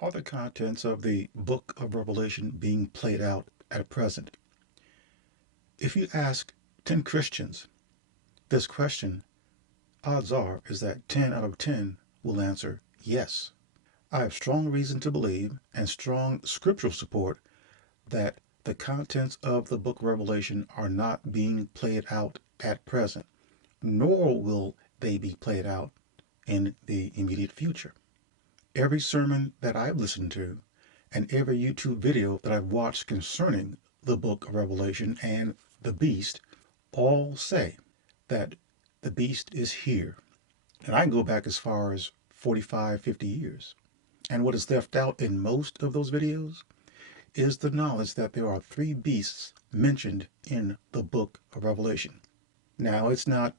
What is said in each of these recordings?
Are the contents of the book of Revelation being played out at present? If you ask 10 Christians this question, odds are is that 10 out of 10 will answer yes. I have strong reason to believe and strong scriptural support that the contents of the book of Revelation are not being played out at present, nor will they be played out in the immediate future. Every sermon that I've listened to and every YouTube video that I've watched concerning the book of Revelation and the beast all say that the beast is here. And I can go back as far as 45, 50 years. And what is left out in most of those videos is the knowledge that there are three beasts mentioned in the book of Revelation. Now, it's not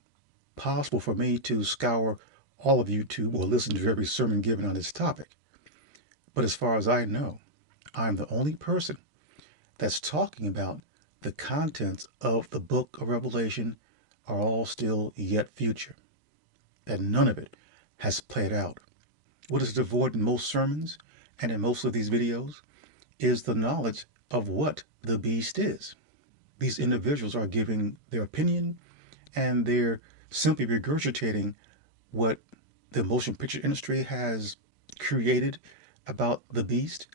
possible for me to scour all of YouTube or listen to every sermon given on this topic. But as far as I know, I'm the only person that's talking about the contents of the book of Revelation are all still yet future, that none of it has played out. What is devoid in most sermons and in most of these videos is the knowledge of what the beast is. These individuals are giving their opinion and they're simply regurgitating what the motion picture industry has created about the beast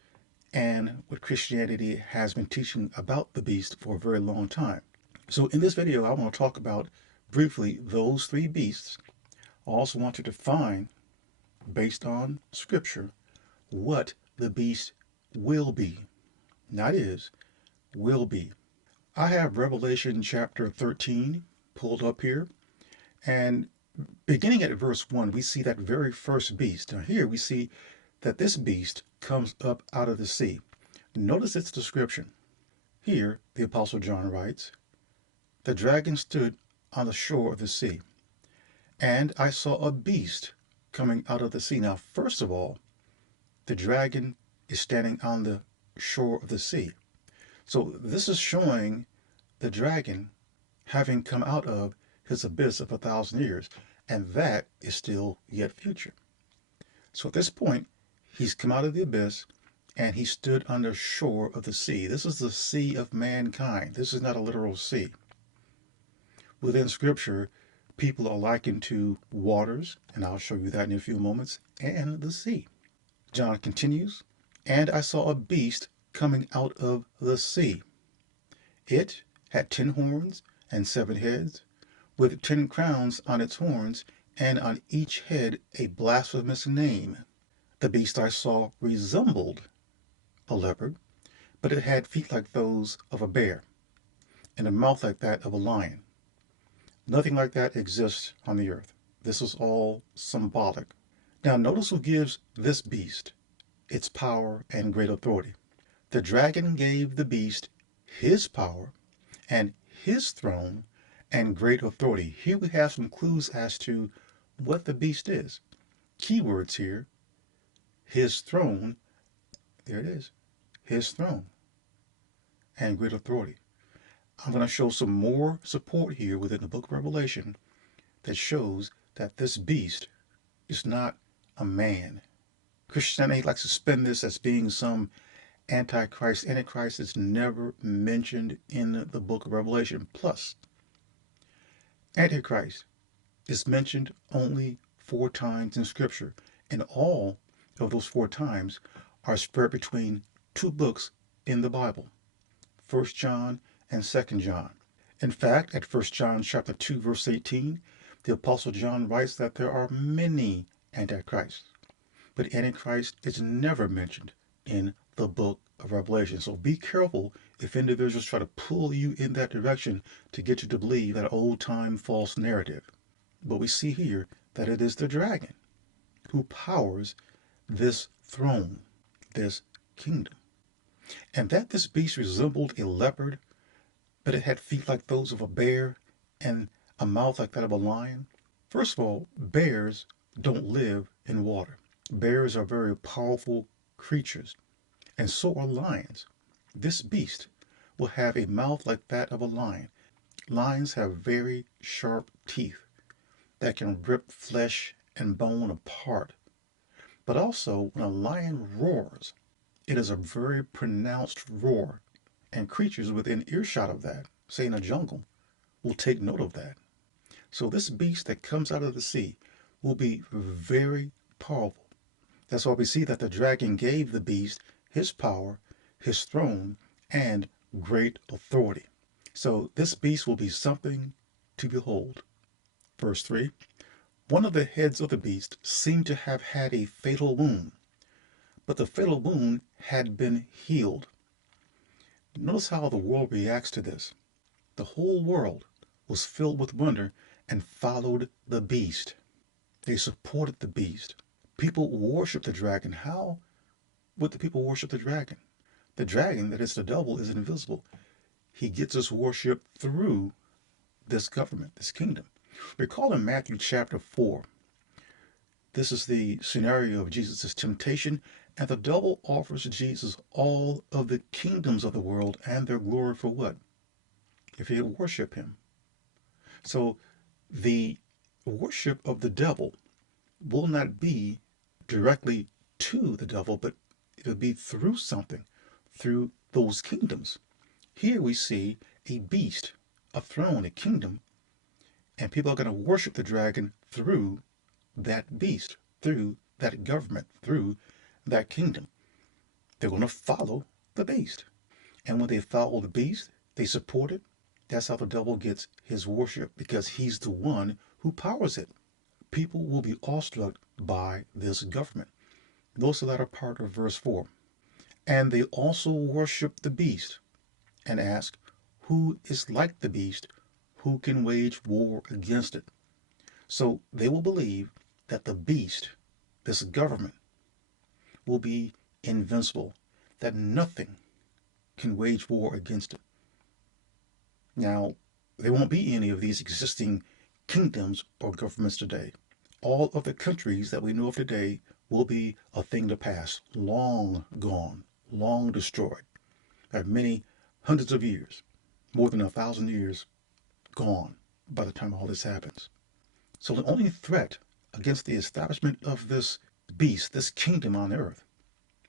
and what Christianity has been teaching about the beast for a very long time. So in this video, I want to talk about briefly those three beasts. I also want to define, based on scripture, what the beast will be. Not is, will be. I have Revelation chapter 13 pulled up here, and beginning at verse 1, we see that very first beast. Now here we see that this beast comes up out of the sea. Notice its description. Here, the Apostle John writes, "The dragon stood on the shore of the sea, and I saw a beast coming out of the sea." Now, first of all, the dragon is standing on the shore of the sea. So this is showing the dragon having come out of his abyss of 1,000 years, and that is still yet future. So at this point, he's come out of the abyss and he stood on the shore of the sea. This is the sea of mankind. This is not a literal sea. Within scripture, people are likened to waters, and I'll show you that in a few moments, and the sea. John continues, "And I saw a beast coming out of the sea. It had 10 horns and 7 heads, with 10 crowns on its horns, and on each head a blasphemous name. The beast I saw resembled a leopard, but it had feet like those of a bear, and a mouth like that of a lion. Nothing like that exists on the earth. This is all symbolic." Now notice who gives this beast its power and great authority. The dragon gave the beast his power and his throne and great authority. Here we have some clues as to what the beast is. Keywords here: his throne, there it is, his throne and great authority. I'm going to show some more support here within the book of Revelation that shows that this beast is not a man. Christianity likes to spin this as being some Antichrist. Antichrist is never mentioned in the book of Revelation. Plus, Antichrist is mentioned only 4 times in Scripture, and all of those 4 times are spread between 2 books in the Bible, 1 John and 2 John. In fact, at 1 John chapter 2, verse 18, the Apostle John writes that there are many Antichrists, but Antichrist is never mentioned in the book of Revelation. So be careful if individuals try to pull you in that direction to get you to believe that old-time false narrative. But we see here that it is the dragon who powers this throne, this kingdom. And that this beast resembled a leopard, but it had feet like those of a bear and a mouth like that of a lion. First of all, bears don't live in water. Bears are very powerful creatures, and so are lions. This beast will have a mouth like that of a lion. Lions have very sharp teeth that can rip flesh and bone apart. But also, when a lion roars, it is a very pronounced roar, and creatures within earshot of that, say in a jungle, will take note of that. So this beast that comes out of the sea will be very powerful. That's why we see that the dragon gave the beast his power, his throne, and great authority. So this beast will be something to behold. Verse 3, one of the heads of the beast seemed to have had a fatal wound, but the fatal wound had been healed. Notice how the world reacts to this. The whole world was filled with wonder and followed the beast. They supported the beast. People worship the dragon. How would the people worship the dragon? The dragon, that is the devil, is invisible. He gets his worship through this government, this kingdom. Recall in Matthew chapter 4, this is the scenario of Jesus' temptation, and the devil offers Jesus all of the kingdoms of the world and their glory for what? If he'll worship him. So the worship of the devil will not be directly to the devil, but it'll be through something, through those kingdoms. Here we see a beast, a throne, a kingdom, and people are going to worship the dragon through that beast, through that government, through that kingdom. They're going to follow the beast. And when they follow the beast, they support it. That's how the devil gets his worship, because he's the one who powers it. People will be awestruck by this government. Those that are part of verse 4. And they also worship the beast and ask, who is like the beast? Who can wage war against it? So they will believe that the beast, this government, will be invincible, that nothing can wage war against it. Now, there won't be any of these existing kingdoms or governments today. All of the countries that we know of today will be a thing to pass, long gone, long destroyed. There are many hundreds of years, more than 1,000 years gone by the time all this happens. So the only threat against the establishment of this beast, this kingdom on earth,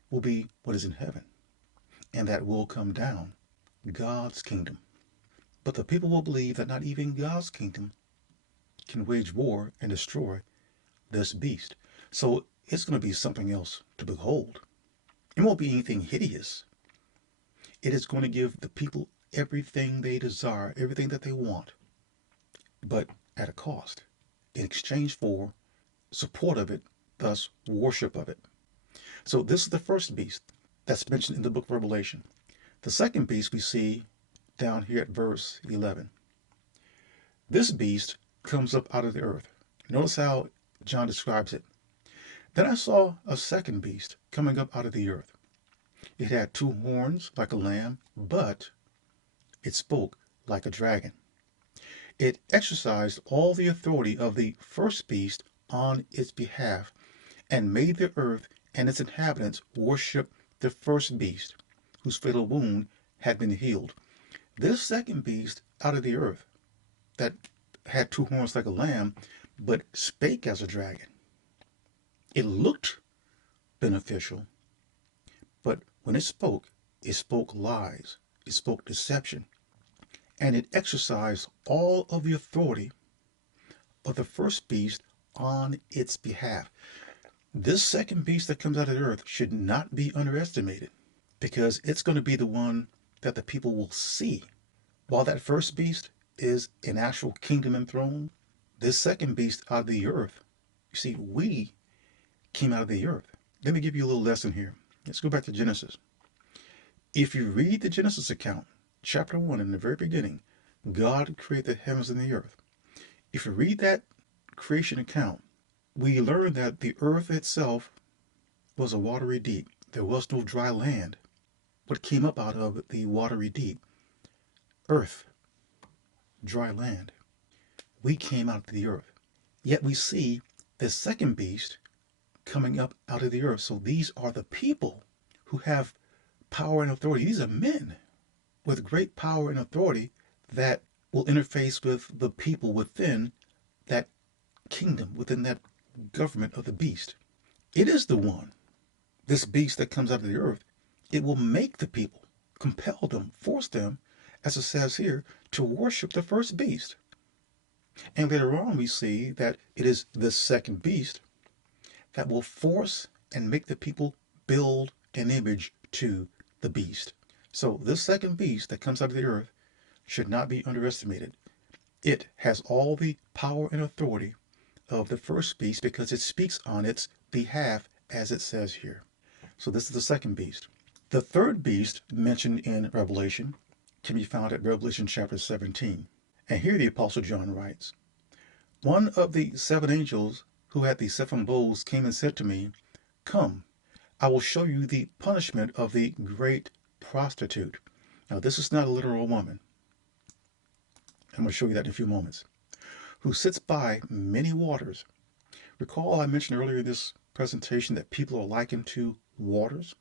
will be what is in heaven. And that will come down, God's kingdom. But the people will believe that not even God's kingdom can wage war and destroy this beast. So it's going to be something else to behold. It won't be anything hideous. It is going to give the people everything they desire, everything that they want, but at a cost, in exchange for support of it, thus worship of it. So this is the first beast that's mentioned in the book of Revelation. The second beast we see down here at verse 11. This beast comes up out of the earth. Notice how John describes it. Then I saw a second beast coming up out of the earth. It had two horns like a lamb, but it spoke like a dragon. It exercised all the authority of the first beast on its behalf, and made the earth and its inhabitants worship the first beast, whose fatal wound had been healed. This second beast out of the earth, that had two horns like a lamb, but spake as a dragon. It looked beneficial, but when it spoke lies, it spoke deception, and it exercised all of the authority of the first beast on its behalf. This second beast that comes out of the earth should not be underestimated, because it's going to be the one that the people will see. While that first beast is an actual kingdom and throne, this second beast out of the earth, you see, we came out of the earth. Let me give you a little lesson here. Let's go back to Genesis. If you read the Genesis account, chapter 1, in the very beginning, God created the heavens and the earth. If you read that creation account, we learn that the earth itself was a watery deep. There was no dry land. What came up out of the watery deep? Earth, dry land. We came out of the earth. Yet we see the second beast coming up out of the earth. So these are the people who have power and authority. These are men with great power and authority that will interface with the people within that kingdom, within that government of the beast. It is the one, this beast that comes out of the earth. It will make the people, compel them, force them, as it says here, to worship the first beast. And later on, we see that it is this second beast that will force and make the people build an image to the beast. So this second beast that comes out of the earth should not be underestimated. It has all the power and authority of the first beast because it speaks on its behalf, as it says here. So this is the second beast. The third beast mentioned in Revelation can be found at Revelation chapter 17. And here the Apostle John writes, "One of the seven angels who had the seven bowls came and said to me, 'Come, I will show you the punishment of the great prostitute.'" Now, this is not a literal woman. I'm going to show you that in a few moments. "Who sits by many waters." Recall I mentioned earlier in this presentation that people are likened to waters.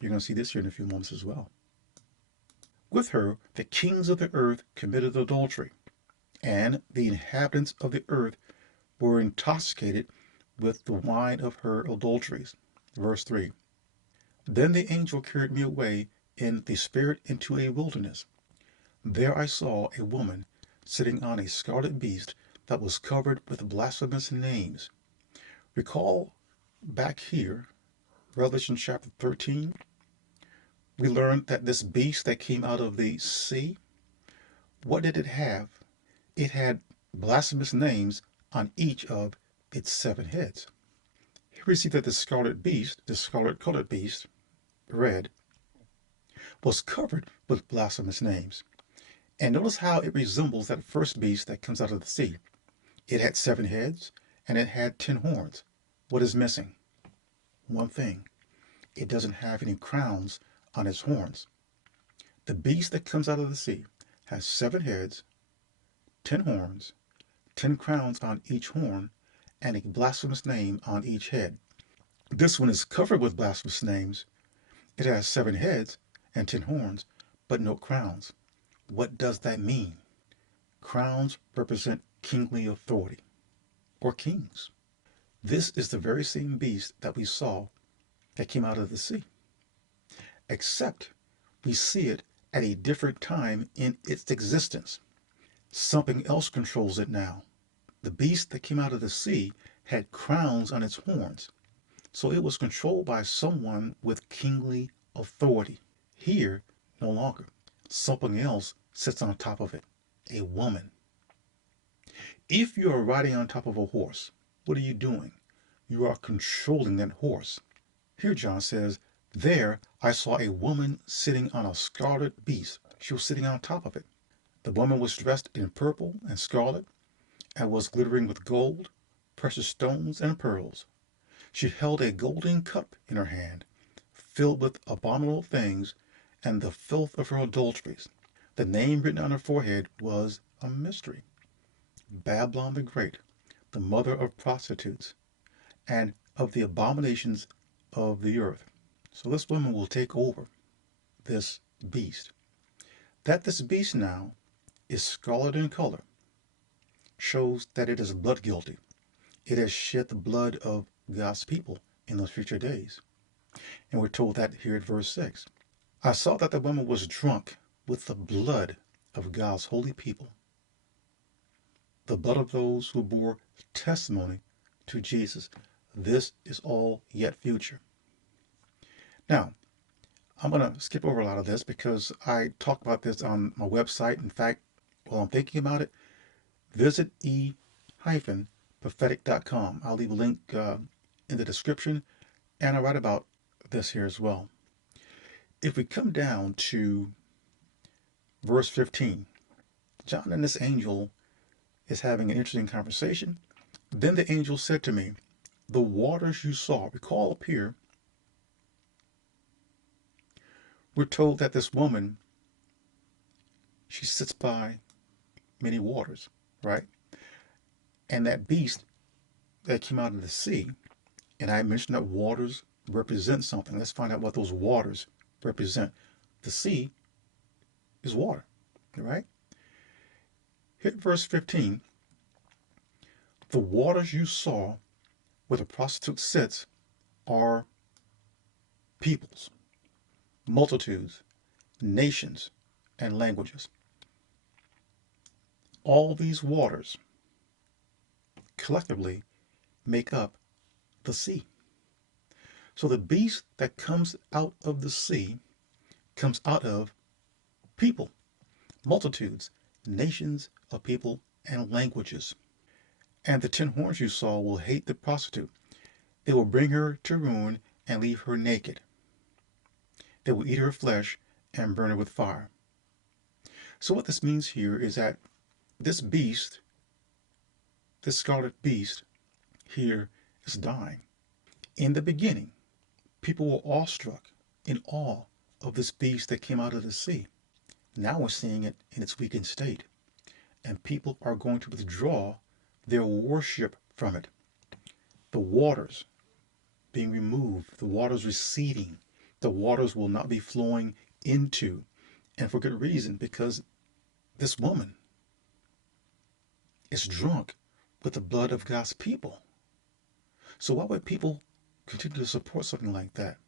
You're going to see this here in a few moments as well. "With her, the kings of the earth committed adultery, and the inhabitants of the earth were intoxicated with the wine of her adulteries." Verse 3. "Then the angel carried me away in the spirit into a wilderness. There I saw a woman sitting on a scarlet beast that was covered with blasphemous names." Recall back here, Revelation chapter 13, we learned that this beast that came out of the sea, what did it have? It had blasphemous names on each of its seven heads. Here we see that the scarlet beast, the scarlet colored beast, red, was covered with blasphemous names. And notice how it resembles that first beast that comes out of the sea. It had seven heads and it had 10 horns. What is missing? One thing. It doesn't have any crowns on its horns. The beast that comes out of the sea has 7 heads, 10 horns, 10 crowns on each horn, and a blasphemous name on each head. This one is covered with blasphemous names. It has 7 heads and 10 horns, but no crowns. What does that mean? Crowns represent kingly authority, or kings. This is the very same beast that we saw that came out of the sea, except we see it at a different time in its existence. Something else controls it now. The beast that came out of the sea had crowns on its horns, so it was controlled by someone with kingly authority. Here, no longer. Something else sits on top of it, a woman. If you are riding on top of a horse, what are you doing? You are controlling that horse. Here John says, "There I saw a woman sitting on a scarlet beast." She was sitting on top of it. The woman was dressed in purple and scarlet and was glittering with gold, precious stones, and pearls. She held a golden cup in her hand, filled with abominable things and the filth of her adulteries. The name written on her forehead was a mystery: Babylon the Great, the mother of prostitutes, and of the abominations of the earth. So this woman will take over this beast. That this beast now is scarlet in color shows that it is blood guilty. It has shed the blood of God's people in those future days. And we're told that here at verse 6. "I saw that the woman was drunk with the blood of God's holy people, the blood of those who bore testimony to Jesus." This is all yet future. Now, I'm going to skip over a lot of this because I talk about this on my website. In fact, while I'm thinking about it, visit e-prophetic.com. I'll leave a link in the description, and I write about this here as well. If we come down to verse 15, John and this angel is having an interesting conversation. "Then the angel said to me, 'The waters you saw,'" recall up here, we're told that this woman, she sits by many waters, right? And that beast that came out of the sea, and I mentioned that waters represent something. Let's find out what those waters represent. The sea is water, right? Hit verse 15. "The waters you saw where the prostitute sits are peoples, multitudes, nations, and languages. All these waters collectively make up the sea. So the beast that comes out of the sea comes out of people, multitudes, nations of people, and languages. And the 10 horns you saw will hate the prostitute. They will bring her to ruin and leave her naked. They will eat her flesh and burn her with fire. So what this means here is that this beast, this scarlet beast here, is dying. In the beginning, people were awestruck, in awe of this beast that came out of the sea. Now we're seeing it in its weakened state, and people are going to withdraw their worship from it. The waters being removed, the waters receding, the waters will not be flowing into, and for good reason, because this woman is drunk with the blood of God's people. So why would people continue to support something like that?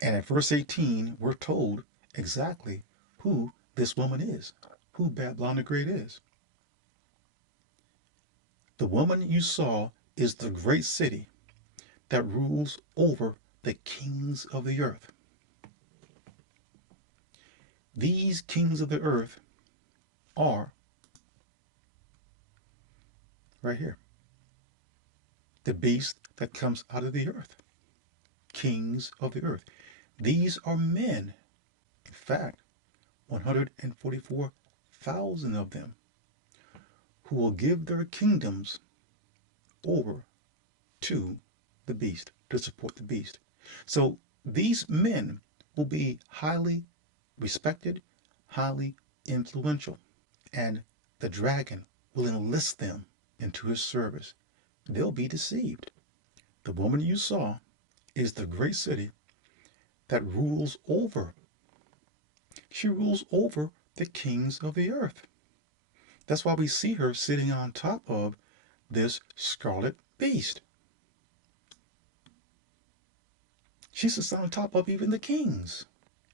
And at verse 18, we're told exactly who this woman is, who Babylon the Great is. The woman you saw is the great city that rules over the kings of the earth. These kings of the earth are right here. The beast that comes out of the earth. Kings of the earth. These are men. In fact, 144,000 of them who will give their kingdoms over to the beast, to support the beast. So these men will be highly respected, highly influential, and the dragon will enlist them into his service. They'll be deceived. The woman you saw is the great city that rules over. She rules over the kings of the earth. That's why we see her sitting on top of this scarlet beast. She sits on top of even the kings,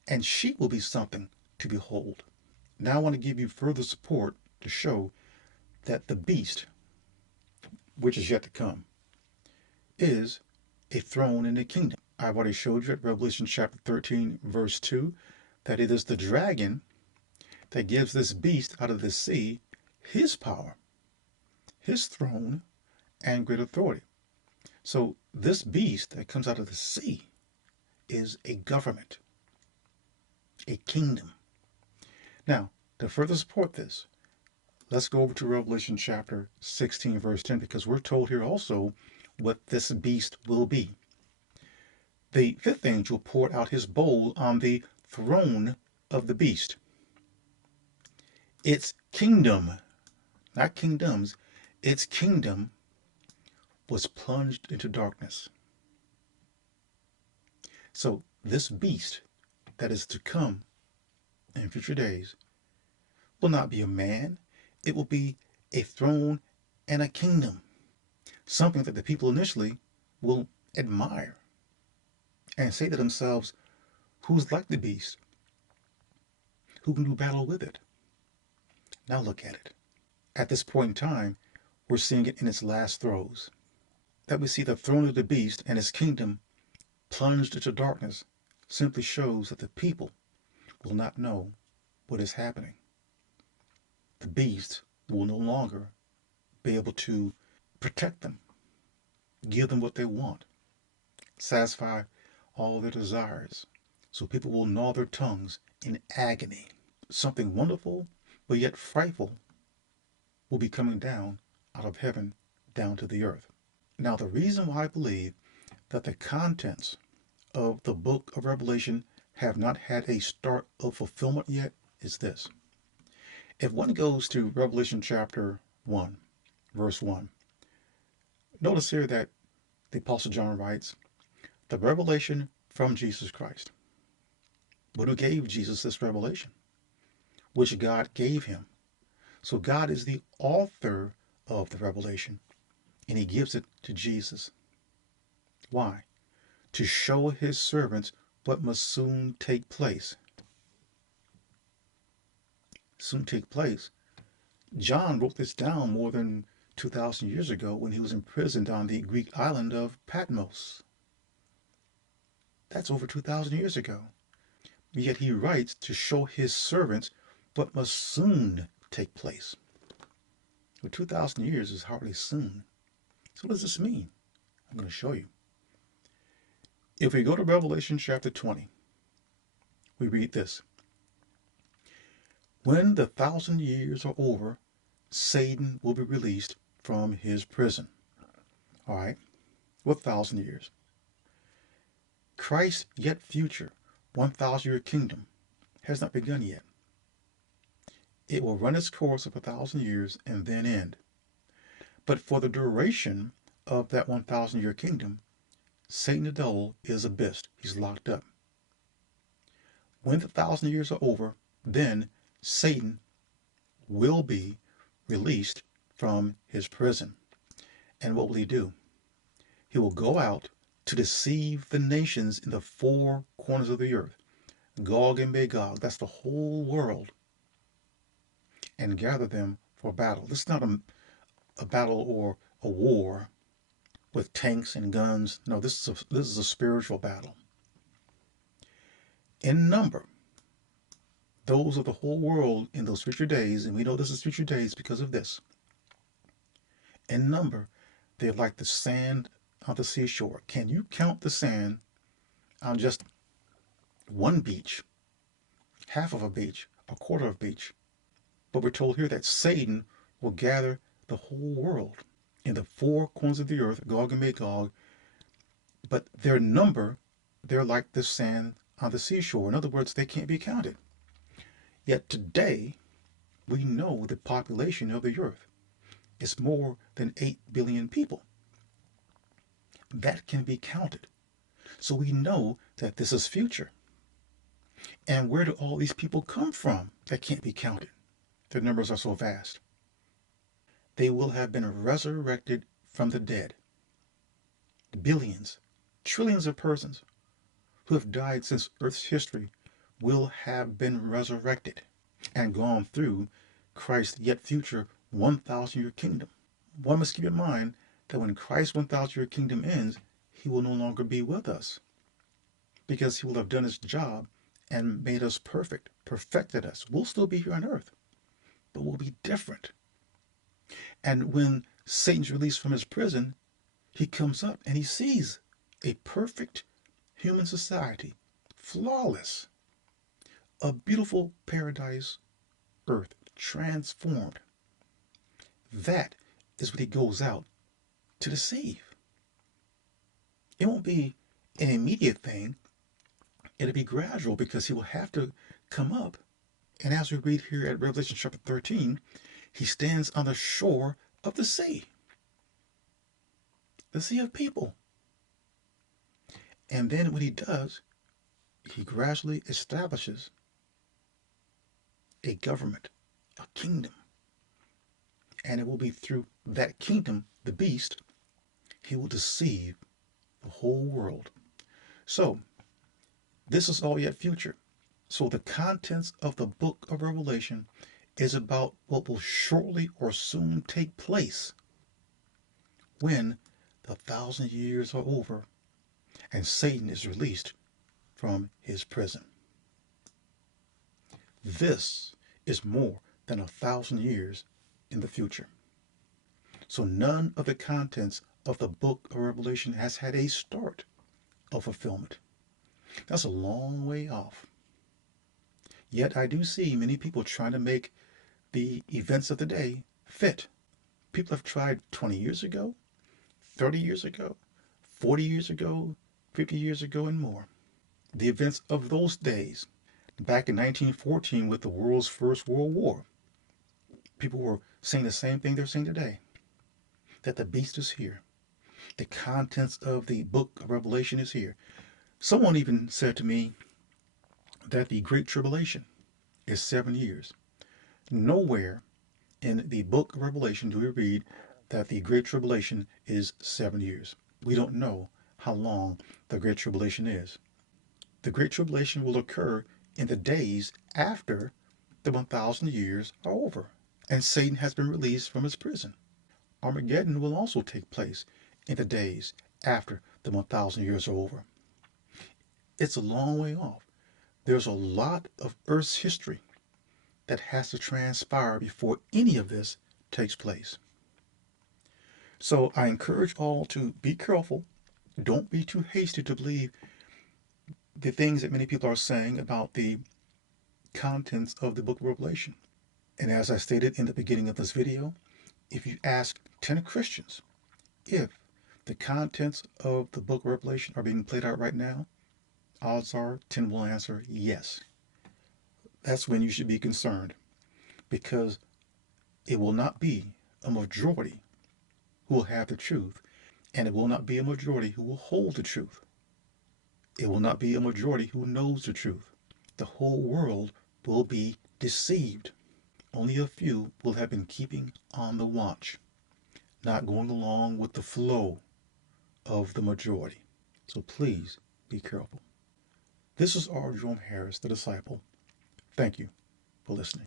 and she will be something to behold. Now I want to give you further support to show that the beast, which is yet to come, is a throne in a kingdom. I've already showed you at Revelation chapter 13, verse 2, that it is the dragon that gives this beast out of the sea his power, his throne, and great authority. So this beast that comes out of the sea is a government, a kingdom. Now, to further support this, let's go over to Revelation chapter 16, verse 10, because we're told here also what this beast will be. The fifth angel poured out his bowl on the throne of the beast. Its kingdom, not kingdoms, its kingdom was plunged into darkness. So this beast that is to come in future days will not be a man. It will be a throne and a kingdom, something that the people initially will admire and say to themselves, who's like the beast? Who can do battle with it? Now look at it. At this point in time, we're seeing it in its last throes. That we see the throne of the beast and his kingdom plunged into darkness simply shows that the people will not know what is happening. The beast will no longer be able to protect them, give them what they want, satisfy all their desires. So people will gnaw their tongues in agony. Something wonderful, but yet frightful, will be coming down out of heaven down to the earth. Now, the reason why I believe that the contents of the book of Revelation have not had a start of fulfillment yet is this. If one goes to Revelation chapter 1, verse 1, notice here that the Apostle John writes, the revelation from Jesus Christ. But who gave Jesus this revelation? Which God gave him. So God is the author of the revelation. and he gives it to Jesus. Why? To show his servants what must soon take place. Soon take place. John wrote this down more than 2,000 years ago when he was imprisoned on the Greek island of Patmos. That's over 2,000 years ago. Yet he writes to show his servants what must soon take place. Well, 2,000 years is hardly soon. So what does this mean? I'm going to show you. If we go to Revelation chapter 20, we read this. When the 1,000 years are over, Satan will be released from his prison. All right, what 1,000 years? Christ's yet future 1,000-year kingdom has not begun yet. It will run its course of 1,000 years and then end. But for the duration of that 1,000-year kingdom, Satan the devil is abyssed. He's locked up. When the 1,000 years are over, then Satan will be released from his prison. And what will he do? He will go out to deceive the nations in the four corners of the earth, Gog and Magog, that's the whole world, and gather them for battle. This is not a battle or a war with tanks and guns. No, this is a spiritual battle. In number, those of the whole world in those future days, and we know this is future days because of this, in number, they're like the sand on the seashore. Can you count the sand on just one beach, half of a beach, a quarter of a beach? But we're told here that Satan will gather the whole world in the four corners of the earth, Gog and Magog, but their number, they're like the sand on the seashore. In other words, they can't be counted. Yet today, we know the population of the earth is more than 8 billion people. That can be counted. So we know that this is future. And where do all these people come from that can't be counted? Their numbers are so vast. They will have been resurrected from the dead. Billions, trillions of persons who have died since Earth's history will have been resurrected and gone through Christ's yet future 1,000-year kingdom. One must keep in mind that when Christ's 1,000-year kingdom ends, he will no longer be with us because he will have done his job and made us perfect, perfected us. We'll still be here on earth, but we'll be different. And when Satan's released from his prison, he comes up and he sees a perfect human society, flawless, a beautiful paradise earth, transformed. That is what he goes out to deceive. It won't be an immediate thing. It'll be gradual because he will have to come up. And as we read here at Revelation chapter 13, he stands on the shore of the sea of people. And then what he does, he gradually establishes a government, a kingdom. And it will be through that kingdom, the beast, he will deceive the whole world. So, this is all yet future. So the contents of the book of Revelation is about what will shortly or soon take place when the 1,000 years are over and Satan is released from his prison. This is more than 1,000 years in the future. So none of the contents of the book of Revelation has had a start of fulfillment. That's a long way off. Yet I do see many people trying to make the events of the day fit. People have tried 20 years ago, 30 years ago, 40 years ago, 50 years ago, and more. The events of those days, back in 1914 with the world's first World War, people were saying the same thing they're saying today, that the beast is here. The contents of the book of Revelation is here. Someone even said to me that the Great Tribulation is 7 years. Nowhere in the book of Revelation do we read that the Great Tribulation is 7 years. We don't know how long the Great Tribulation is. The Great Tribulation will occur in the days after the 1,000 years are over and Satan has been released from his prison. Armageddon will also take place in the days after the 1,000 years are over. It's a long way off. There's a lot of Earth's history that has to transpire before any of this takes place. So I encourage all to be careful. Don't be too hasty to believe the things that many people are saying about the contents of the book of Revelation. And as I stated in the beginning of this video, if you ask 10 Christians if the contents of the book of Revelation are being played out right now, odds are 10 will answer yes. That's when you should be concerned, because it will not be a majority who will have the truth, and it will not be a majority who will hold the truth. It will not be a majority who knows the truth. The whole world will be deceived. Only a few will have been keeping on the watch, not going along with the flow of the majority. So please be careful. This is R. Jerome Harris, the disciple. Thank you for listening.